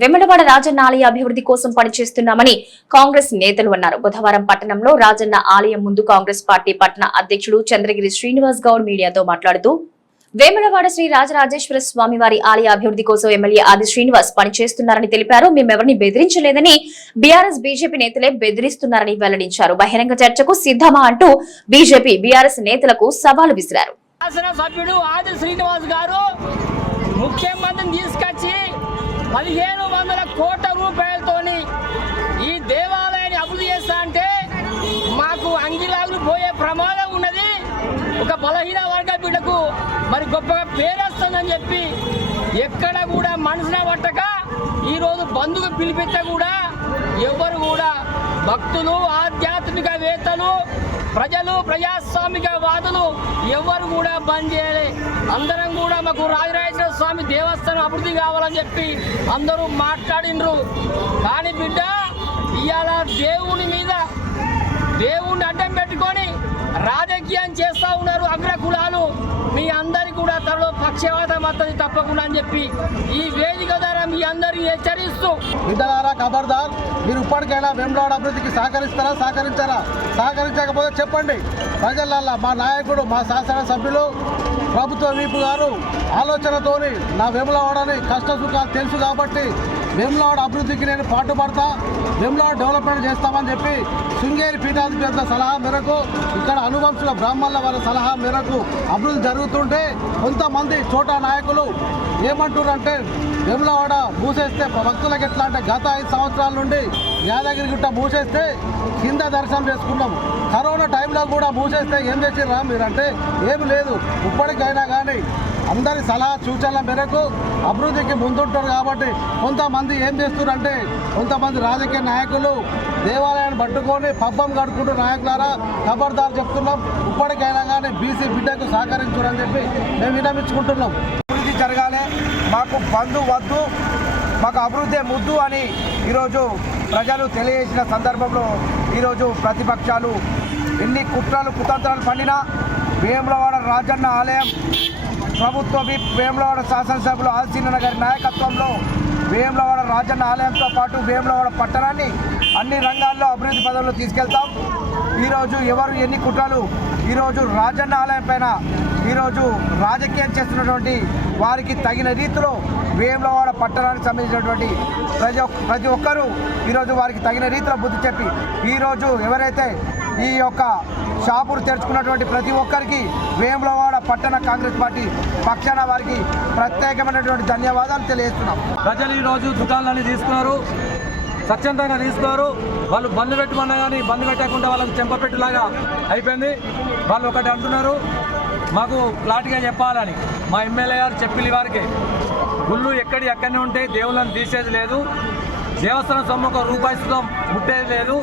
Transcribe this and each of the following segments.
వెములవాడ రాజన్న ఆలయ అభివృద్ధి కోసం పనిచేస్తున్నామని కాంగ్రెస్ నేతలు అన్నారు. బుధవారం పట్టణంలో రాజన్న ఆలయం ముందు కాంగ్రెస్ పార్టీ పట్టణ అధ్యక్షుడు చంద్రగిరి శ్రీనివాస్ గౌడ్ మీడియాతో మాట్లాడుతూ వేములవాడ శ్రీ రాజరాజేశ్వర స్వామి వారి ఆలయ అభివృద్ధి కోసం ఎమ్మెల్యే ఆది శ్రీనివాస్ పనిచేస్తున్నారని తెలిపారు. మేమెవరిని బెదిరించలేదని బీఆర్ఎస్ బీజేపీ నేతలే బెదిరిస్తున్నారని వెల్లడించారు. బహిరంగ చర్చకు సిద్ధమా అంటూ బీజేపీ బీఆర్ఎస్ నేతలకు సవాల్ విసిరారు. ముఖ్యమంత్రిని తీసుకొచ్చి 1500 కోట్ల రూపాయలతోని ఈ దేవాలయాన్ని అభివృద్ధి చేస్తా అంటే మాకు అంగిలాగులు పోయే ప్రమాదం ఉన్నది. ఒక బలహీన వర్గ బిడ్డకు మరి గొప్పగా పేరేస్తుందని చెప్పి ఎక్కడ కూడా మనసున పట్టక ఈరోజు బంధుకు పిలిపిస్తే కూడా ఎవరు కూడా భక్తులు, ఆధ్యాత్మికవేత్తలు, ప్రజలు, ప్రజాస్వామిక వాదులు ఎవరు కూడా బంద్ చేయాలి. అందరం కూడా మాకు రాజరాజేశ్వర స్వామి దేవస్థానం అభివృద్ధి కావాలని చెప్పి అందరూ మాట్లాడినరు. కానీ బిడ్డ ఇవాళ దేవుని మీద దేవుణ్ణి అడ్డం పెట్టుకొని రాజకీయం చేస్తూ ఉన్నారు అగ్రకులాలు. మీ అందరికీ కూడా త్వరలో పక్షవాతం వస్తుంది తప్పకుండా అని చెప్పి ఈ వేదిక ద్వారా మీ అందరినీ హెచ్చరిస్తూ, బిడ్డలారా ఖబర్దార్, మీరు ఇప్పటికైనా వేములవాడ అభివృద్ధికి సహకరిస్తారా, సహకరించారా? సహకరించకపోతే చెప్పండి. ప్రజలల్లా మా నాయకుడు, మా శాసనసభ్యులు, ప్రభుత్వ వీపు గారు ఆలోచనతోని నా వేములవాడని కష్ట సుఖాలు తెలుసు కాబట్టి వేములవాడ అభివృద్ధికి నేను పాటుపడతా, వేములవాడ డెవలప్మెంట్ చేస్తామని చెప్పి శృంగేరి పీఠాధిపతుల సలహా మేరకు, ఇక్కడ అనువంశుల బ్రాహ్మణుల వారి సలహా మేరకు అభివృద్ధి జరుగుతుంటే కొంతమంది చోటా నాయకులు ఏమంటున్నారంటే వేములవాడ మూసేస్తే భక్తులకు ఎట్లా అంటే గత 5 సంవత్సరాల నుండి యాదగిరిగుట్ట మూసేస్తే కింద దర్శనం చేసుకున్నాము. కరోనా టైంలో కూడా మూసేస్తే ఏం చేసిర్రా మీరంటే ఏమి లేదు. ఇప్పటికైనా కానీ అందరి సలహా సూచనల మేరకు అభివృద్ధికి ముందుంటారు కాబట్టి కొంతమంది ఏం చేస్తున్నారంటే కొంతమంది రాజకీయ నాయకులు దేవాలయాన్ని పట్టుకొని పబ్బం గడుపుకుంటూ నాయకులారా ఖబర్దార్ చెప్తున్నాం. ఇప్పటికైనా కానీ బీసీ బిడ్డకు సహకరించారని చెప్పి మేము విన్నవించుకుంటున్నాం. అభివృద్ధి జరగాలి, మాకు బంధు వద్దు, మాకు అభివృద్ధి ముద్దు అని ఈరోజు ప్రజలు తెలియజేసిన సందర్భంలో ఈరోజు ప్రతిపక్షాలు ఎన్ని కుట్రలు కుతంత్రాలు పండినా వేములవాడ రాజన్న ఆలయం ప్రభుత్వ విప్ వేములవాడ శాసనసభ్యులు ఆదిశీనన్న గారి నాయకత్వంలో వేములవాడ రాజన్న ఆలయంతో పాటు వేములవాడ పట్టణాన్ని అన్ని రంగాల్లో అభివృద్ధి పదంలో తీసుకెళ్తాం. ఈరోజు ఎవరు ఎన్ని కుట్రలు ఈరోజు రాజన్న ఆలయం పైన ఈరోజు రాజకీయం చేస్తున్నటువంటి వారికి తగిన రీతిలో వేములవాడ పట్టణానికి సంబంధించినటువంటి ప్రతి ఒక్కరూ ఈరోజు వారికి తగిన రీతిలో బుద్ధి చెప్పి ఈరోజు ఎవరైతే ఈ యొక్క షాపులు తెరుచుకున్నటువంటి ప్రతి ఒక్కరికి వేములవాడ పట్టణ కాంగ్రెస్ పార్టీ పక్షాన వారికి ప్రత్యేకమైనటువంటి ధన్యవాదాలు తెలియజేస్తున్నాం. ప్రజలు ఈరోజు దుకాణాలన్నీ తీసుకున్నారు, స్వచ్ఛందంగా తీసుకున్నారు. వాళ్ళు బంద్ పెట్టమన్నా కానీ బంద్ పెట్టకుండా వాళ్ళకు చెంపపెట్టులాగా అయిపోయింది. వాళ్ళు ఒకటి అంటున్నారు, మాకు ఫ్లాట్గా చెప్పాలని. మా ఎమ్మెల్యే గారు చెప్పిన వారికి గుళ్ళు ఎక్కడనే ఉంటే దేవుళ్ళని తీసేది లేదు, దేవస్థానం సొమ్ము ₹1 సుతం ముట్టేది లేదు.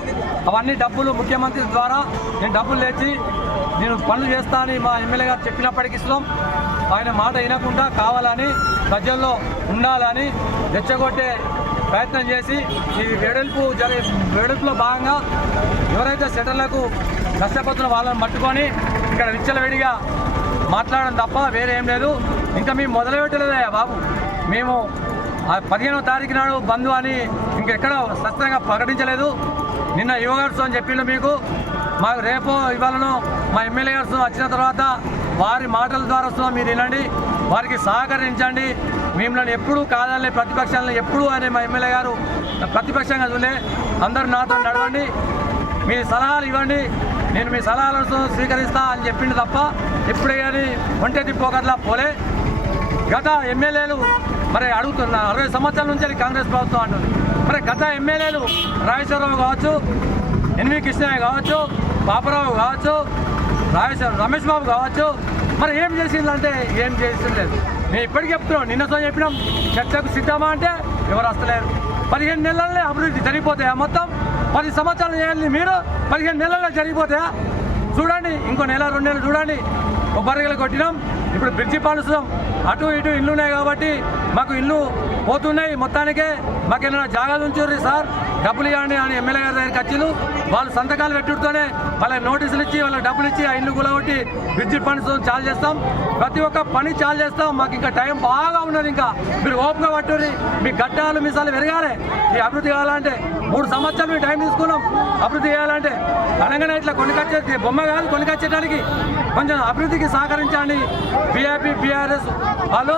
అవన్నీ డబ్బులు ముఖ్యమంత్రి ద్వారా నేను డబ్బులు తెచ్చి నేను పనులు చేస్తా అని మా ఎమ్మెల్యే గారు చెప్పినప్పటికీ ఇస్తాం. ఆయన మాట వినకుండా కావాలని ప్రజల్లో ఉండాలని రెచ్చగొట్టే ప్రయత్నం చేసి ఈ వెడల్పులో భాగంగా ఎవరైతే సెటర్లకు నష్టపోతున్న వాళ్ళని పట్టుకొని ఇక్కడ విచ్చలవిడిగా మాట్లాడడం తప్ప వేరే ఏం లేదు. ఇంకా మేము మొదలుపెట్టలేదా బాబు, మేము 15వ తారీఖు నాడు బంధు అని ఇంకెక్కడ స్పష్టంగా ప్రకటించలేదు. నిన్న యువగార్స్ అని చెప్పిండు మీకు. మాకు రేపు ఇవాళను మా ఎమ్మెల్యే గారు వచ్చిన తర్వాత వారి మాటల ద్వారా మీరు వినండి, వారికి సహకరించండి. మిమ్మల్ని ఎప్పుడూ కాదని ప్రతిపక్షాలను ఎప్పుడూ అనే మా ఎమ్మెల్యే గారు ప్రతిపక్షంగా చూలే. అందరూ నాతో నడవండి, మీ సలహాలు ఇవ్వండి, నేను మీ సలహాలను స్వీకరిస్తా అని చెప్పిండు తప్ప ఎప్పుడే కానీ ఒంటె తిప్పోకట్లా పోలే. గత ఎమ్మెల్యేలు మరి అడుగుతున్నా 60 సంవత్సరాల నుంచి కాంగ్రెస్ ప్రభుత్వం అంటుంది. మరి గత ఎమ్మెల్యేలు రాజేశ్వరరావు కావచ్చు, ఎన్వి కృష్ణయ్య కావచ్చు, పాపరావు కావచ్చు, రమేష్ బాబు కావచ్చు, మరి ఏం చేసిందంటే ఏం చేసిండలేదు. మేము ఇప్పటికీ చెప్తున్నాం, నిన్నతో చెప్పినాం చర్చకు సిద్ధమా అంటే ఎవరు వస్తలేరు. 15 నెలలనే అభివృద్ధి జరిగిపోతాయా? మొత్తం 10 సంవత్సరాలు చేయాలి మీరు, 15 నెలల్లో జరిగిపోతాయా? చూడండి, ఇంకో నెల 2 నెలలు చూడండి. కొబ్బరిగలు కొట్టినాం, ఇప్పుడు బ్రిడ్జి పాలుస్తాం. అటు ఇటు ఇల్లు ఉన్నాయి కాబట్టి మాకు ఇల్లు పోతున్నాయి. మొత్తానికే మాకేమైనా జాగాలు ఉంచుర్రి సార్, డబ్బులు ఇవ్వండి అని ఎమ్మెల్యే గారి దగ్గరికి వచ్చిండు. వాళ్ళు సంతకాలు పెట్టుడుతోనే వాళ్ళకి నోటీసులు ఇచ్చి వాళ్ళకి డబ్బులు ఇచ్చి ఆ ఇల్లు కూలగొట్టి విద్యుత్ పనులు చాలు చేస్తాం. ప్రతి ఒక్క పని చాలు చేస్తాం. మాకు ఇంకా టైం బాగా ఉన్నది. ఇంకా మీరు ఓపిక పట్టుర్రి. మీ గడ్డాలు మీసాలు పెరగాలి. ఈ అభివృద్ధి కావాలంటే 3 సంవత్సరాలు మేము టైం తీసుకున్నాం. అభివృద్ధి చేయాలంటే తెలంగాణ ఇట్లా కొనుకొచ్చే బొమ్మ కాదు, కొనుకొచ్చేటానికి కొంచెం అభివృద్ధికి సహకరించండి. బీఆర్పీ బీఆర్ఎస్ వాళ్ళు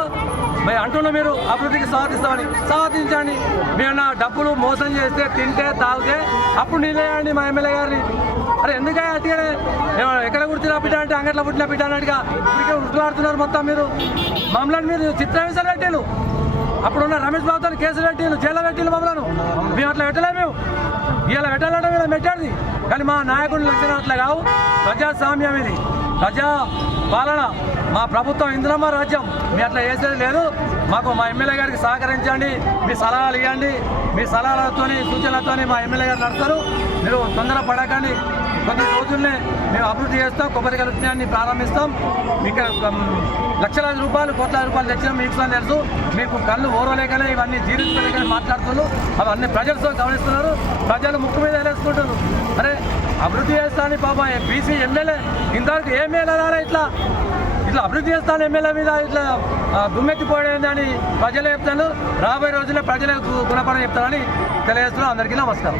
అంటున్నా మీరు అభివృద్ధికి సహకరిస్తామని సహకరించండి. మేము డబ్బులు మోసం చేస్తే తింటే తాగితే అప్పుడు నిలేయండి మా ఎమ్మెల్యే గారిని. అరే ఎందుకంటే అట్టిగానే ఎక్కడ పుట్టిన బిడ్డ అంటే అంగట్లో పుట్టిన బిడ్డ అన్నట్టుగా ఇప్పటికే ఉరుకులాడుతున్నారు మొత్తం. మీరు మమ్మల్ని మీరు చిత్రహింసలు పెట్టారు. అప్పుడున్న రమేష్ బాబుతో కేసులు పెట్టిండు, జైల్లో పెట్టిండు మమ్మల్ని. మేము అట్లా పెట్టలేము. మేము ఇలా పెట్టాలంటే మేము పెట్టాడు. కానీ మా నాయకుడి లక్షణం అట్లా కావు. ప్రజాస్వామ్యం ఇది, ప్రజా పాలన. మా ప్రభుత్వం ఇందిరమ్మ రాజ్యం. మీ అట్లా చేసేది లేదు. మాకు మా ఎమ్మెల్యే గారికి సహకరించండి. మీ సలహాలు ఇవ్వండి. మీ సలహాలతో సూచనలతో మా ఎమ్మెల్యే గారు నడుస్తారు. మీరు తొందర పడకండి. కొన్ని రోజుల్నే మేము అభివృద్ధి చేస్తాం. కొబ్బరికాయ ఉద్యాన్ని ప్రారంభిస్తాం. మీకు లక్షలాది రూపాయలు, కోట్లాది రూపాయలు తెచ్చినాం. మీకు తెలుసు. మీకు కళ్ళు ఓరలేకనే ఇవన్నీ జీవించలేకనే మాట్లాడుతున్నారు. అవన్నీ ప్రజలతో గమనిస్తున్నారు. ప్రజలు ముక్కు మీద వేసుకుంటున్నారు. అరే అభివృద్ధి చేస్తాను పాప బీసీ ఎమ్మెల్యే ఇంతవరకు ఏమేలారా ఇట్లా అభివృద్ధి చేస్తాను ఎమ్మెల్యే మీద ఇట్లా దుమ్మెత్తిపోయింది అని ప్రజలు చెప్తాను. రాబోయే రోజుల్లో ప్రజలకు గుణపడం చెప్తారని తెలియజేస్తున్నాను. అందరికీ నమస్కారం.